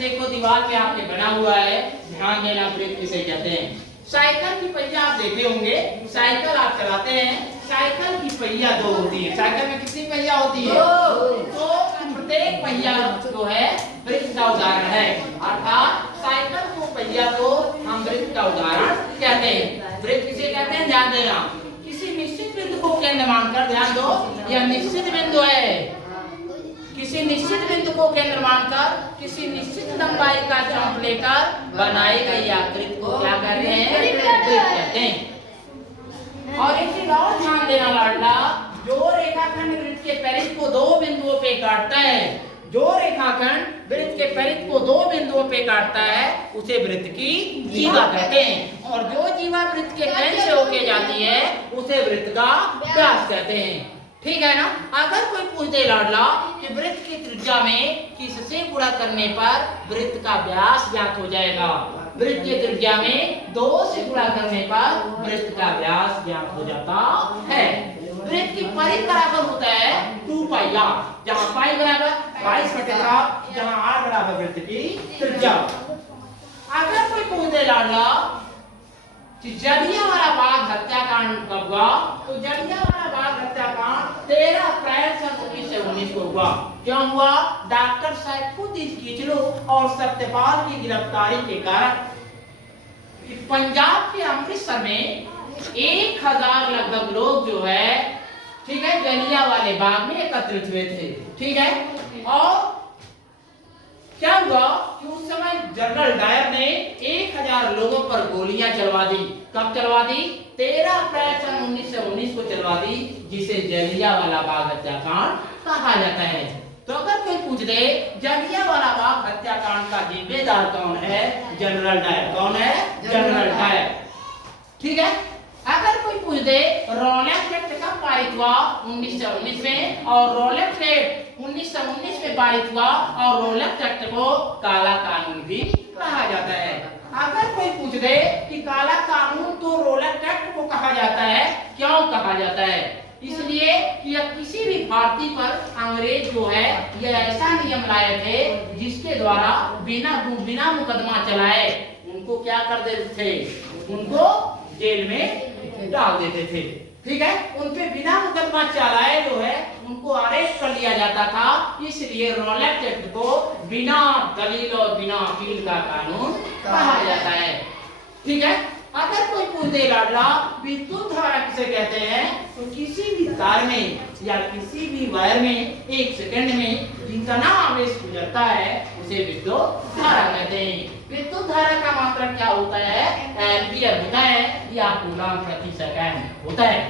देखो दीवार पे आपने बना हुआ है, ध्यान देना वृत्त किसे कहते हैं। साइकिल की पहिया आप देखे होंगे, साइकिल आप चलाते हैं, साइकिल की पहिया दो होती है। साइकिल में कितनी पहिया होती है? तो प्रत्येक पहिया जो है वृत्त का उदाहरण है, अर्थात साइकिल को पहिया को हम वृत्त का उदाहरण कहते हैं। वृत्त किसे कहते हैं ध्यान देना। किसी निश्चित बिंदु को केंद्र मानकर, ध्यान दो, यह निश्चित बिंदु है, किसी निश्चित बिंदु को केंद्र मानकर किसी निश्चित लंबाई का चौक लेकर बनाई गई आकृति को क्या कहते हैं? वृत्त कहते हैं। और एक चीज और ध्यान देना लाडला, जो रेखाखंड वृत्त के परिधि को दो बिंदुओं पे काटता है, जो रेखाखंड वृत्त के परिधि को दो बिंदुओं पे काटता है उसे वृत्त की जीवा कहते हैं, और जो जीवा वृत्त के केंद्र से होके जाती है उसे वृत्त का व्यास कहते हैं। ठीक है ना। अगर कोई पूछ दे लाडला कि वृत्त की त्रिज्या में किससे गुणा करने पर वृत्त का व्यास ज्ञात हो जाएगा? वृत्त की त्रिज्या में 2 से गुणा करने पर वृत्त का व्यास ज्ञात हो जाता है। वृत्त की परिधि बराबर होता है 2 पाई r, जहां पाई बराबर 22/7, जहां r बराबर वृत्त की त्रिज्या। अगर कोई पूछ दे लाडला कि जलियांवाला बाग हत्याकांड कब हुआ, तो जलियांवाला बाग हत्याकांड 13 अप्रैल सन 1919 को हुआ। क्यों हुआ? डॉक्टर सैफुद्दीन किचलू और सत्यपाल की गिरफ्तारी के कारण पंजाब के अमृतसर में 1000 लगभग लोग जो है, ठीक है, जलियांवाले बाग में एकत्रित हुए थे। ठीक है। और क्या हुआ कि उस समय जनरल डायर ने 1000 लोगों पर गोलियां चलवा दी। कब चलवा दी? 13 अप्रैल सन 1919 को चलवा दी, जिसे जलियांवाला बाग हत्याकांड कहा जाता है। तो अगर कोई पूछ दे जलियांवाला बाग हत्याकांड का जिम्मेदार कौन है? General Dyer. कौन है? General Dyer. ठीक है। अगर कोई पूछ दे रॉलेट एक्ट कब पारित हुआ? 1919 में, और रॉलेट एक्ट 1919 में पारित हुआ, और रॉलेट एक्ट को काला कानून भी कहा जाता है। अगर कोई पूछ दे कि काला कानून तो रॉलेट एक्ट को कहा जाता है, क्यों कहा जाता है? इसलिए कि यह किसी भी भारतीय पर अंग्रेज जो है यह ऐसा नियम लाए थे जिसके द्वारा बिना मुकदमा चलाए उनको क्या कर देते थे? उनको जेल में डाल देते थे। ठीक है। उन पे बिना मुकदमा चलाए जो है उनको अरेस्ट कर लिया जाता था। इसलिए रॉलेट एक्ट को बिना दलील और बिना अपील का कानून कहा जाता है। ठीक है। अगर कोई पूछ दे लाडला विद्युत धारा किसे कहते हैं, तो किसी भी तार में या किसी भी वायर में 1 सेकंड में जितना आवेश गुजरता है उसे विद्युत धारा कहते हैं। विद्युत धारा का मात्रा क्या होता है? एम्पियर होता है या कूलम प्रति सेकंड होता है।